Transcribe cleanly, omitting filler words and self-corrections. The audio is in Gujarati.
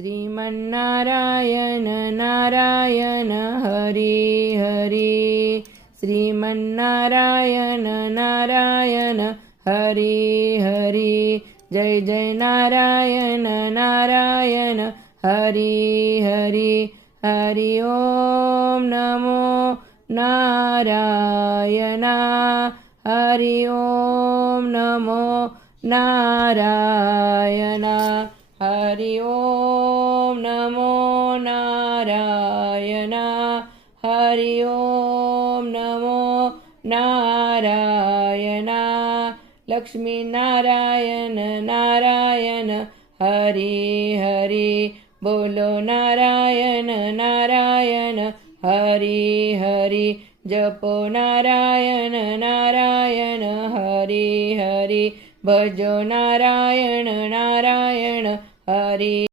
શ્રીમન્નારાયણ નારાયણ હરિ હરિ. શ્રીમન્નારાયણ નારાયણ હરિ હરિ. જય જય નારાયણ નારાયણ હરિ હરિ. હરિ ઓમ નમો નારાયણ. હરિ ઓમ નમો નારાયણ. હરિ ઓમ નમો નારાયણ. હરિ ઓમ નમો નારાયણ. લક્ષ્મી નારાયણ નારાયણ હરિ હરિ. બોલો નારાયણ નારાયણ હરિ હરિ. જપો નારાયણ નારાયણ હરિ હરિ. ભજો નારાયણ નારાયણ હરિ